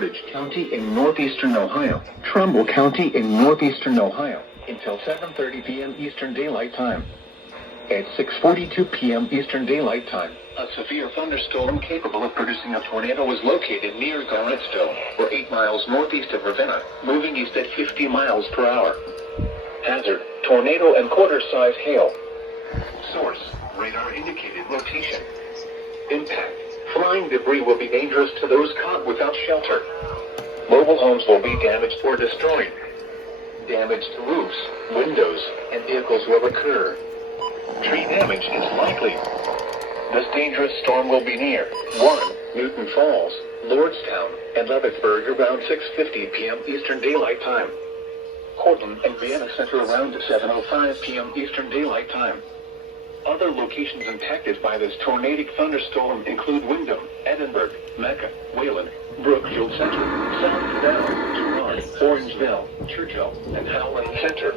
Portage County in northeastern Ohio, Trumbull County in northeastern Ohio, until 7:30 p.m. Eastern Daylight Time. At 6:42 p.m. Eastern Daylight Time, a severe thunderstorm capable of producing a tornado was located near Garnettsville, or 8 miles northeast of Ravenna, moving east at 50 miles per hour. Hazard, tornado and quarter-size hail. Source, radar indicated location. Impact, flying debris will be dangerous to those caught without shelter. Mobile homes will be damaged or destroyed. Damage to roofs, windows, and vehicles will occur. Tree damage is likely. This dangerous storm will be near 1. Newton Falls, Lordstown, and Leavittsburg around 6:50 p.m. Eastern Daylight Time. Cortland and Vienna Center around 7:05 p.m. Eastern Daylight Time. Other locations impacted by this tornadic thunderstorm include Windham, Edinburgh, Mecca, Wayland, Brookfield Center, South Bell, Girard, Orangeville, Churchill, and Howland Center.